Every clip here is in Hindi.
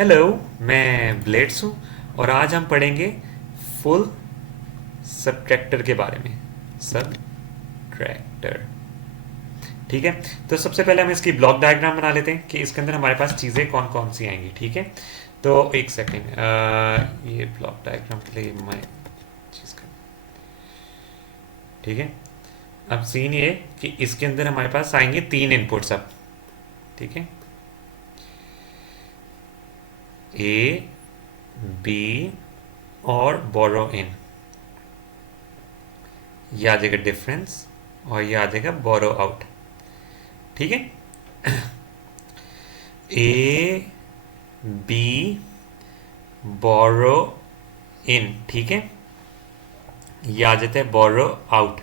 हेलो, मैं ब्लेड्स हूँ और आज हम पढ़ेंगे फुल सबट्रैक्टर के बारे में। सबट्रैक्टर, ठीक है। तो सबसे पहले हम इसकी ब्लॉक डायग्राम बना लेते हैं कि इसके अंदर हमारे पास चीज़ें कौन कौन सी आएंगी, ठीक है। तो एक सेकेंड, ये ब्लॉक डायग्राम के लिए मैं चीज़ कर, ठीक है। अब सीन ये कि इसके अंदर हमारे पास आएंगे तीन इनपुट्स अब, ठीक है। ए, बी और बोरो इन, ये आ जाएगा डिफरेंस और ये आ जाएगा बोरो आउट, ठीक है। ए बी बोरो इन, ठीक है। ये आ जाता है बोरो आउट,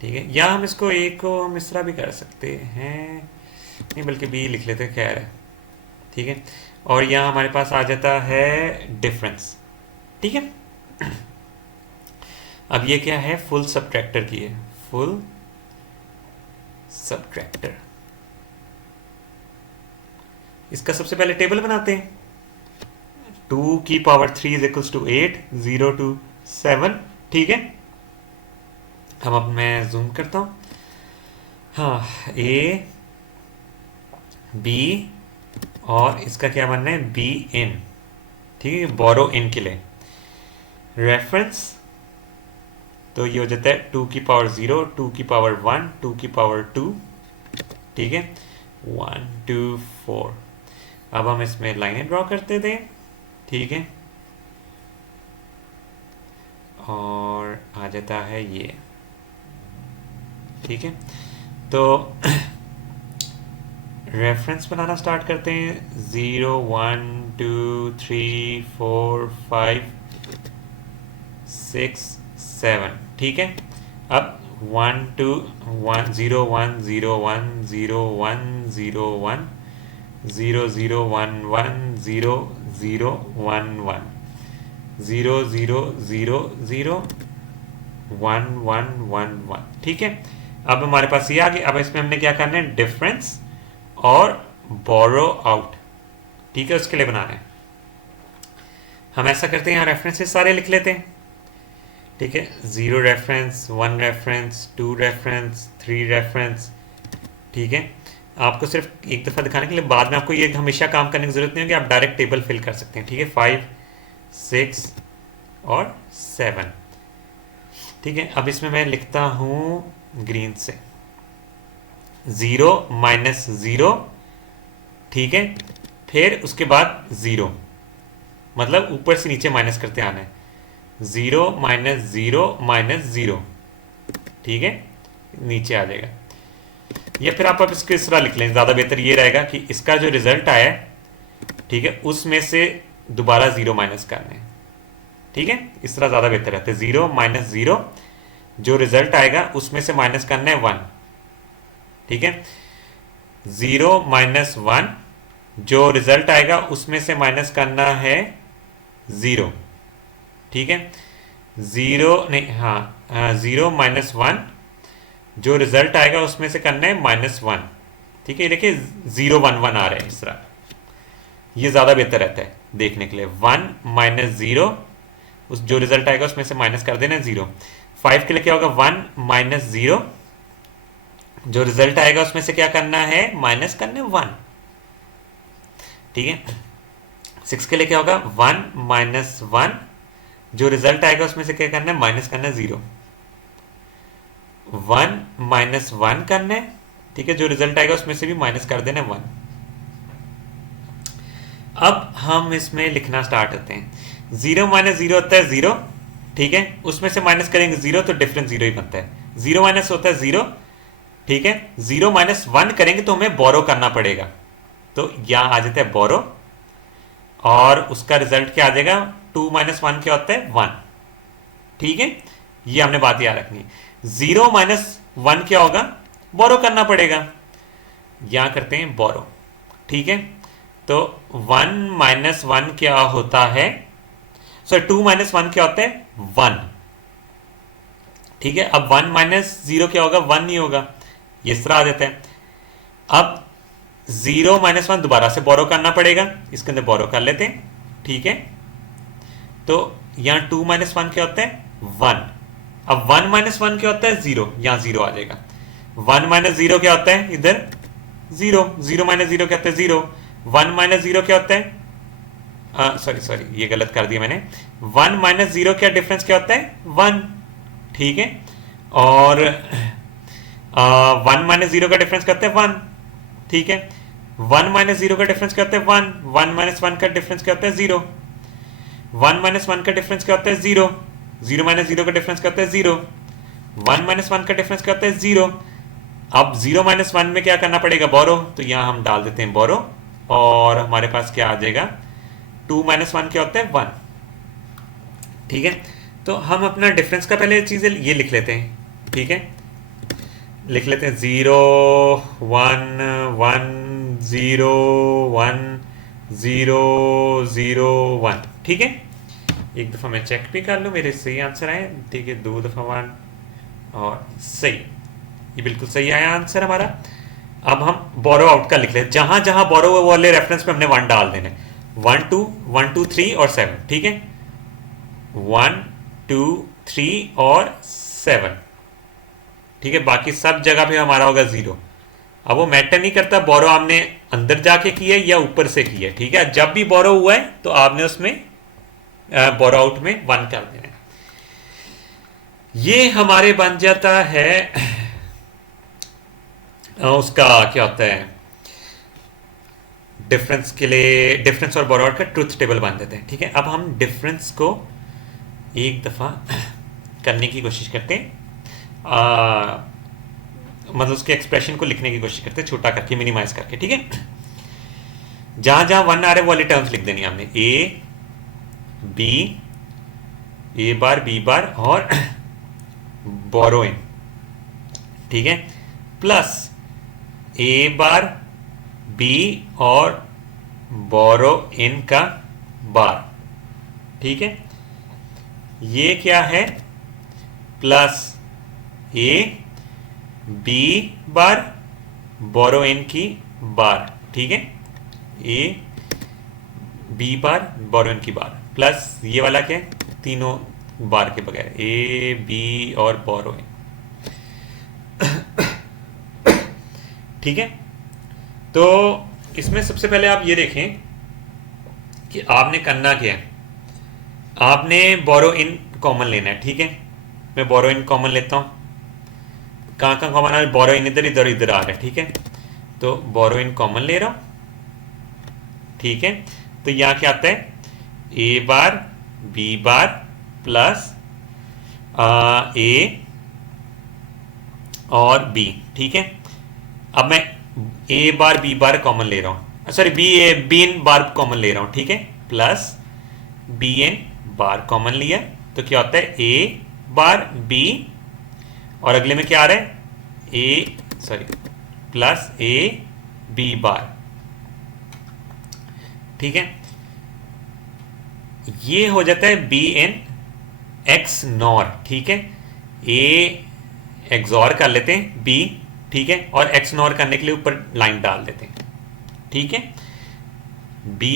ठीक है। या हम इसको ए को हम इस तरह भी कर सकते हैं, नहीं बल्कि बी लिख लेते हैं, खैर है, ठीक है। और यहाँ हमारे पास आ जाता है डिफरेंस, ठीक है। अब ये क्या है, फुल सबट्रैक्टर की है, फुल सबट्रैक्टर। इसका सबसे पहले टेबल बनाते हैं। 2 की power 3 is equals to 8, 0 to 7, ठीक है। अब मैं जूम करता हूँ। हाँ, ए बी और इसका क्या बनना है, बी इन, ठीक है, बोरो इन के लिए। रेफरेंस, तो ये हो जाता है 2 की पावर 0, 2 की पावर 1, 2 की पावर 2, ठीक है, 1 2 4। अब हम इसमें लाइनें ड्रॉ करते थे, ठीक है। और आ जाता है ये, ठीक है। तो रेफरेंस बनाना स्टार्ट करते हैं। 0 1 2 3 4 5 6 7, ठीक है। अब 1 2 1 0 1 0 1 0 1 0 1 0 0 1 1 0 0 1 1 0 0 0 0 1 1 1 1, ठीक है। अब हमारे पास ये आ गया। अब इसमें हमने क्या करना है, डिफरेंस और बोरो आउट, ठीक है, उसके लिए बनाना है। हम ऐसा करते हैं, यहाँ रेफरेंसेस सारे लिख लेते हैं, ठीक है। 0 रेफरेंस, 1 रेफरेंस, 2 रेफरेंस, 3 रेफरेंस, ठीक है। आपको सिर्फ एक दफ़ा दिखाने के लिए, बाद में आपको ये हमेशा काम करने की ज़रूरत नहीं होगी, आप डायरेक्ट टेबल फिल कर सकते हैं, ठीक है। 5 6 और 7, ठीक है। अब इसमें मैं लिखता हूँ ग्रीन से, 0 -0, ठीक है। फिर उसके बाद 0, मतलब ऊपर से नीचे माइनस करते आना है। 0 -0 -0, ठीक है, नीचे आ जाएगा। या फिर आप इसको इस तरह लिख लें, ज़्यादा बेहतर ये रहेगा कि इसका जो रिजल्ट आया है, ठीक है, उसमें से दोबारा 0 माइनस करना है, ठीक है। इस तरह ज़्यादा बेहतर रहता है। 0 -0, जो रिजल्ट आएगा उसमें से माइनस करना है 1, ठीक है। 0 -1, जो रिजल्ट आएगा उसमें से माइनस करना है 0, ठीक है। 0 नहीं, हाँ, 0 -1, जो रिजल्ट आएगा उसमें से करना है -1, ठीक है। ये देखिए 0 1 1 आ रहा है, इस तरह ये ज़्यादा बेहतर रहता है देखने के लिए। 1 -0, उस जो रिजल्ट आएगा उसमें से माइनस कर देना 0। 5 के लिए क्या होगा, 1 -0, जो रिजल्ट आएगा उसमें से क्या करना है, माइनस करना है 1, ठीक है। 6 के लिए क्या होगा, 1 -1, जो रिजल्ट आएगा उसमें से क्या करना है, माइनस करना है 0। 1 -1 करना है, ठीक है, जो रिजल्ट आएगा उसमें से भी माइनस कर देना है 1। अब हम इसमें लिखना स्टार्ट करते हैं। 0 -0 होता है 0, ठीक है, उसमें से माइनस करेंगे 0 तो डिफरेंस 0 ही बनता है। 0 माइनस होता है 0, ठीक है। 0 -1 करेंगे तो हमें बोरो करना पड़ेगा, तो यहां आ जाता है बोरो, और उसका रिजल्ट क्या आ जाएगा, 2 -1 क्या होता है, 1, ठीक है। ये हमने बात याद रखनी। 0 -1 क्या होगा, बोरो करना पड़ेगा, यहां करते हैं बोरो, ठीक है। तो 1 -1 क्या होता है, सॉरी 2 -1 क्या होता है, 1, ठीक है। अब 1 -0 क्या होगा, 1 नहीं होगा, ये इस तरह आ जाता है। अब 0 - 1 दोबारा से बोरो करना पड़ेगा, इसके अंदर बोरो कर लेते हैं, ठीक है। तो यहाँ 2 - 1 क्या होता है 1। अब 1 - 1 क्या होता है 0, यहाँ 0 आ जाएगा। 1 - 0 क्या होता है इधर 0, 0 - 0 क्या होता है 0। 1 - 0 क्या होता है, सॉरी सॉरी ये गलत कर दिया मैंने। 1 - 0 क्या डिफरेंस क्या होता है 1, ठीक है। और 1 - 0 का डिफरेंस क्या होता है 1, ठीक है। 1 - 0 का डिफरेंस क्या होता है 1, 1 - 1 का डिफरेंस क्या होता है 0, 1 - 1 का डिफरेंस क्या होता है 0, 0 - 0 का डिफरेंस क्या होता है 0, 1 - 1 का डिफरेंस क्या होता है 0। अब 0 - 1 में क्या करना पड़ेगा बोरो, तो यहाँ हम डाल देते हैं बोरो, और हमारे पास क्या आ जाएगा 2 - 1 क्या होता है 1, ठीक है। तो हम अपना डिफरेंस का पहले चीज़ें ये लिख लेते हैं, ठीक है। लिख लेते हैं 0 1 1 0 1 0 0 1, ठीक है। एक दफ़ा मैं चेक भी कर लूँ मेरे सही आंसर आए, ठीक है। 2 दफ़ा 1 और सही, ये बिल्कुल सही आया आंसर हमारा। अब हम बोरो आउट का लिख लेते हैं, जहाँ जहाँ बोरो वाले रेफरेंस पे हमने 1 डाल देने, 1 2 1 2 3 और 7, ठीक है। 1 2 3 और 7, ठीक है। बाकी सब जगह पे हमारा होगा 0। अब वो मैटर नहीं करता बोरो आपने अंदर जाके किया है या ऊपर से किया है, ठीक है। जब भी बोरो हुआ है तो आपने उसमें बोरो आउट में 1 कर देना है। ये हमारे बन जाता है उसका क्या होता है डिफरेंस के लिए, डिफरेंस और बोरो आउट का ट्रुथ टेबल बन देते हैं, ठीक है। अब हम डिफरेंस को एक दफ़ा करने की कोशिश करते हैं, मतलब उसके एक्सप्रेशन को लिखने की कोशिश करते हैं छोटा करके, मिनिमाइज करके, ठीक है। जहां जहां 1 आ रहे वाली टर्म्स लिख देनी हमने, ए बार बी बार और बोरोइंग, ठीक है, प्लस ए बार बी और बोरो इन का बार, ठीक है। ये क्या है प्लस ए बी बार बोरो इन की बार, ठीक है। ए बी बार बोरो इन की बार प्लस ये वाला क्या है तीनों बार के बगैर ए बी और बोरो इन, ठीक है। तो इसमें सबसे पहले आप ये देखें कि आपने करना क्या है, आपने बोरो इन कॉमन लेना है, ठीक है। मैं बोरो इन कॉमन लेता हूँ, कहाँ कहाँ कॉमन आ रहा है, बोरो इन इधर इधर इधर आ रहा है, ठीक है। तो बोरो इन कॉमन ले रहा हूँ, ठीक है। तो यहाँ क्या आता है ए बार बी बार प्लस ए और बी, ठीक है। अब मैं ए बार बी बार कॉमन ले रहा हूँ, सॉरी बी एन बार कॉमन ले रहा हूँ, ठीक है, प्लस बी एन बार कॉमन लिया तो क्या होता है ए बार बी और अगले में क्या आ रहा है A sorry plus A B bar, ठीक है। ये हो जाता है बी एन एक्स नॉर, ठीक है। ए एक्सॉर कर लेते हैं बी, ठीक है, और एक्स नॉर करने के लिए ऊपर लाइन डाल देते हैं, ठीक है। बी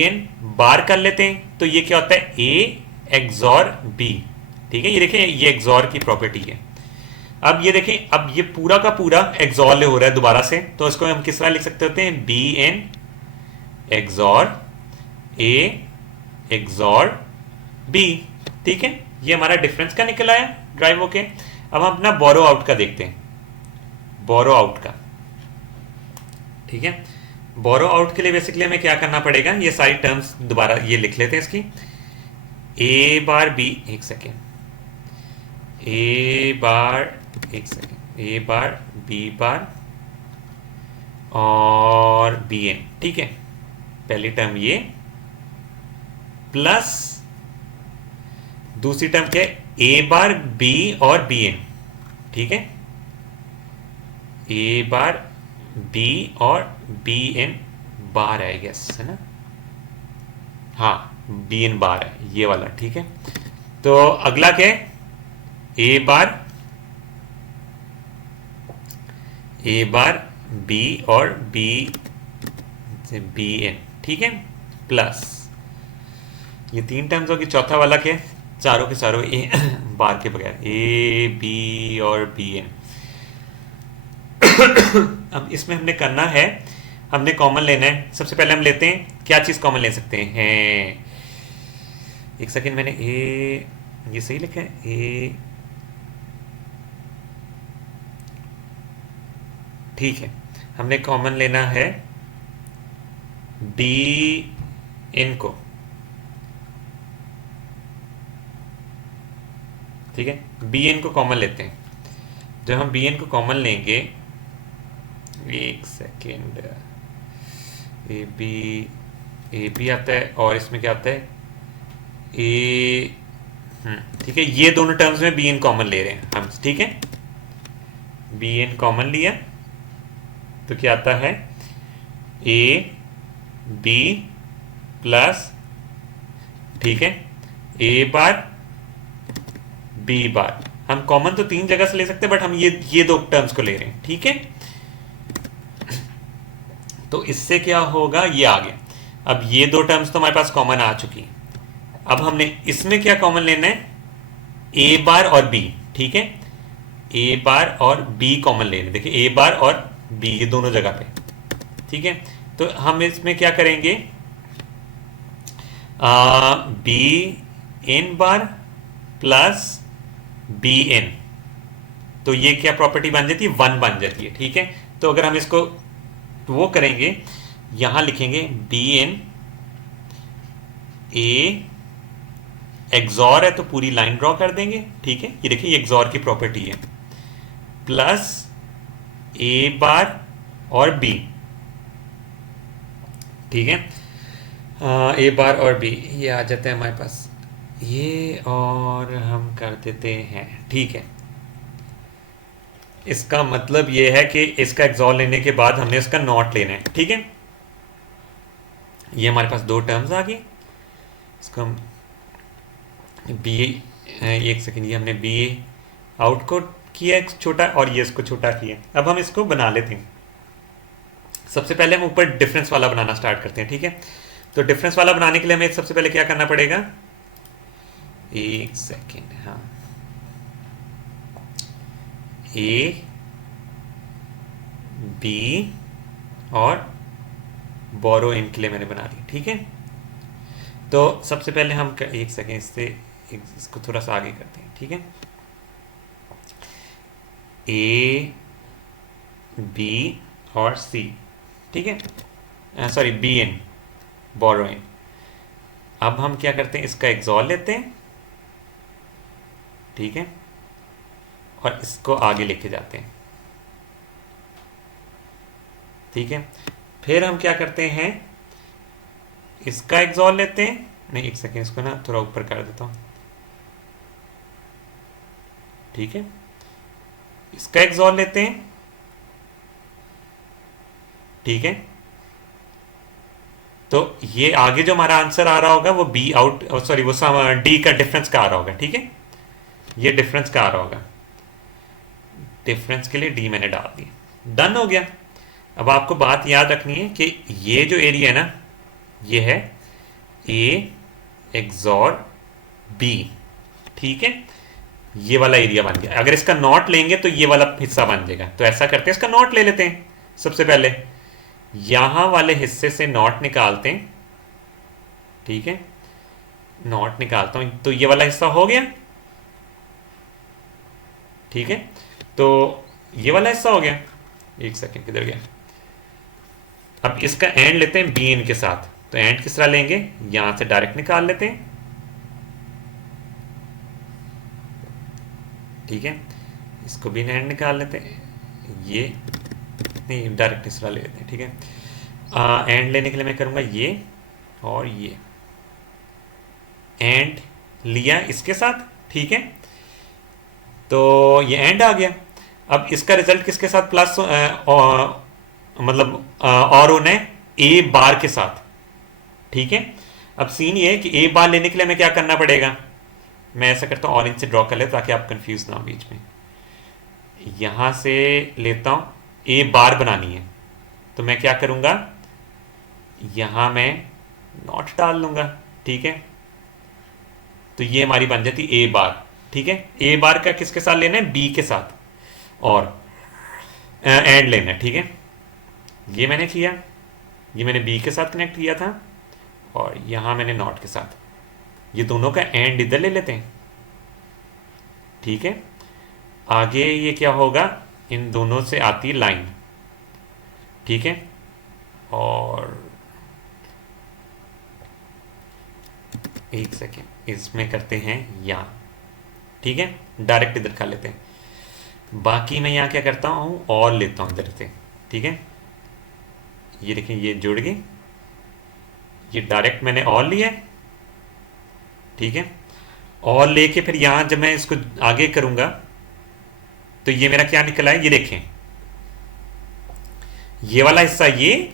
एन बार कर लेते हैं तो ये क्या होता है ए एक्सॉर बी, ठीक है। ये देखें ये एक्सॉर की प्रॉपर्टी है। अब ये देखें अब ये पूरा का पूरा एक्सॉर हो रहा है दोबारा से, तो इसको हम किस तरह लिख सकते होते हैं B N XOR A XOR B, ठीक है। ये हमारा डिफरेंस का निकल आया ड्राइव होके। अब हम अपना बोरो आउट का देखते हैं, बोरो आउट का, ठीक है। बोरो आउट के लिए बेसिकली हमें क्या करना पड़ेगा, ये सारी टर्म्स दोबारा ये लिख लेते हैं इसकी। ए बार बी एक सेकेंड ए बार बी बार और बी एन, ठीक है। पहली टर्म ये प्लस दूसरी टर्म क्या है ए बार बी और बी एन, ठीक है। ए बार बी और बी एन बार है गेस, है ना, हाँ बी एन बार है ये वाला, ठीक है। तो अगला क्या है ए ए बार बी और बी से बी एन, ठीक है, प्लस ये 3 टर्म्स होगी, चौथा वाला क्या है, चारों के चारों ए बार के बगैर ए बी और बी एन। अब इसमें हमने करना है, हमने कॉमन लेना है। सबसे पहले हम लेते हैं, क्या चीज़ कॉमन ले सकते हैं, एक सेकेंड, मैंने ए ये सही लिखा है, ए ठीक है, हमने कॉमन लेना है डी इन को, ठीक है, बी एन को कॉमन लेते हैं। जब हम बी एन को कॉमन लेंगे, एक सेकेंड, ए बी आता है और इसमें क्या आता है ए, ठीक है, ये दोनों टर्म्स में बी एन कॉमन ले रहे हैं हम, ठीक है, बी एन कॉमन लिया तो क्या आता है ए बी प्लस, ठीक है, ए बार बी बार। हम कॉमन तो 3 जगह से ले सकते हैं, बट हम ये 2 टर्म्स को ले रहे हैं, ठीक है। तो इससे क्या होगा, ये आ गया। अब ये 2 टर्म्स तो हमारे पास कॉमन आ चुकी हैं। अब हमने इसमें क्या कॉमन लेना है, ए बार और बी, ठीक है, ए बार और बी कॉमन लेने, देखिए ए बार और बी ये दोनों जगह पे, ठीक है। तो हम इसमें क्या करेंगे, बी एन बार प्लस बी एन, तो ये क्या प्रॉपर्टी बन जाती है, 1 बन जाती है, ठीक है। तो अगर हम इसको वो करेंगे, यहां लिखेंगे बी एन, ए एक्सॉर है तो पूरी लाइन ड्रॉ कर देंगे, ठीक है, ये देखिए ये एक्सॉर की प्रॉपर्टी है, प्लस ए बार और बी, ठीक है, ए बार और बी ये आ जाते हैं हमारे पास, ये और हम कर देते हैं, ठीक है। इसका मतलब ये है कि इसका एक्सॉर लेने के बाद हमने इसका नॉट लेना है, ठीक है। ये हमारे पास 2 टर्म्स आ गई, इसको हम बी, एक सेकेंड, ये हमने बी आउट को किया छोटा और ये इसको छोटा किया। अब हम इसको बना लेते हैं। सबसे पहले हम ऊपर डिफरेंस वाला बनाना स्टार्ट करते हैं, ठीक है। तो डिफरेंस वाला बनाने के लिए हमें सबसे पहले क्या करना पड़ेगा, एक सेकेंड, हाँ, ए बी और बोरो इन के लिए मैंने बना ली, ठीक है। तो सबसे पहले हम एक सेकेंड, इसको थोड़ा सा आगे करते हैं, ठीक है, ए बी और सी, ठीक है, सॉरी बी एन बोरो इन। अब हम क्या करते हैं, इसका एक्सॉर लेते हैं, ठीक है, और इसको आगे लेके जाते हैं, ठीक है। फिर हम क्या करते हैं, इसका एक्सॉर लेते हैं, नहीं एक सेकेंड, इसको ना थोड़ा ऊपर कर देता हूँ, ठीक है, इसका एक्सॉर लेते हैं, ठीक है। तो ये आगे जो हमारा आंसर आ रहा होगा वो बी आउट, सॉरी वो डी का डिफरेंस का आ रहा होगा, ठीक है, ये डिफरेंस का आ रहा होगा, डिफरेंस के लिए डी मैंने डाल दिया, डन हो गया। अब आपको बात याद रखनी है कि ये जो एरिया है ना, ये है ए एक्सॉर बी, ठीक है, ये वाला एरिया बन गया। अगर इसका नॉट लेंगे तो ये वाला हिस्सा बन जाएगा, तो ऐसा करते हैं, इसका नॉट ले लेते हैं। सबसे पहले यहां वाले हिस्से से नॉट निकालते हैं, ठीक है, नॉट निकालता हूं, तो ये वाला हिस्सा हो गया, ठीक है, तो ये वाला हिस्सा हो गया। एक सेकेंड, किधर गया, अब इसका एंड लेते हैं बी एन के साथ, तो एंड किस तरह लेंगे, यहां से डायरेक्ट निकाल लेते हैं, ठीक है, इसको भी एंड निकाल लेते हैं, ये नहीं डायरेक्ट इस तरह ले लेते हैं, ठीक है। एंड लेने के लिए मैं करूंगा ये और ये, एंड लिया इसके साथ, ठीक है, तो ये एंड आ गया। अब इसका रिजल्ट किसके साथ, प्लस मतलब और उन्हें ए बार के साथ, ठीक है। अब सीन ये है कि ए बार लेने के लिए हमें क्या करना पड़ेगा, मैं ऐसा करता हूँ ऑरेंज से ड्रॉ कर ले ताकि आप कंफ्यूज ना हो बीच में, यहां से लेता हूं ए बार बनानी है, तो मैं क्या करूँगा, यहाँ मैं नॉट डाल लूँगा। ठीक है, तो ये हमारी बन जाती ए बार। ठीक है, ए बार का किसके साथ लेना है, बी के साथ, और एंड लेना है। ठीक है, ये मैंने किया, ये मैंने बी के साथ कनेक्ट किया था, और यहाँ मैंने नॉट के साथ, ये दोनों का एंड इधर ले लेते हैं। ठीक है, आगे ये क्या होगा, इन दोनों से आती लाइन। ठीक है, और एक सेकेंड, इसमें करते हैं यहाँ। ठीक है, डायरेक्ट इधर कर लेते हैं। बाकी मैं यहाँ क्या करता हूँ, और लेता हूँ इधर से। ठीक है, ये देखें, ये जुड़ गई, ये डायरेक्ट मैंने और लिया है। ठीक है, और लेके फिर यहाँ जब मैं इसको आगे करूँगा, तो ये मेरा क्या निकला है, ये देखें, ये वाला हिस्सा ये।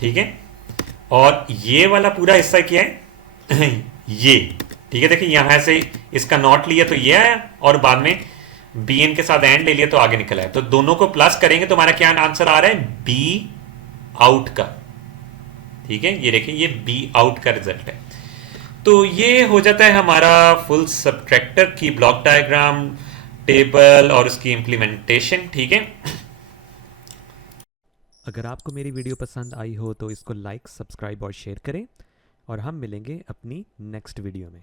ठीक है, और ये वाला पूरा हिस्सा क्या है ये। ठीक है, देखिए यहाँ से इसका नॉट लिया तो ये आया, और बाद में बी एन के साथ एंड ले लिया तो आगे निकला है। तो दोनों को प्लस करेंगे तो हमारा क्या आंसर आ रहा है, बी आउट का। ठीक है, ये देखिए, ये बी आउट का रिजल्ट है। तो ये हो जाता है हमारा फुल सबट्रैक्टर की ब्लॉक डायग्राम, टेबल और उसकी इंप्लीमेंटेशन। ठीक है, अगर आपको मेरी वीडियो पसंद आई हो तो इसको लाइक, सब्सक्राइब और शेयर करें, और हम मिलेंगे अपनी नेक्स्ट वीडियो में।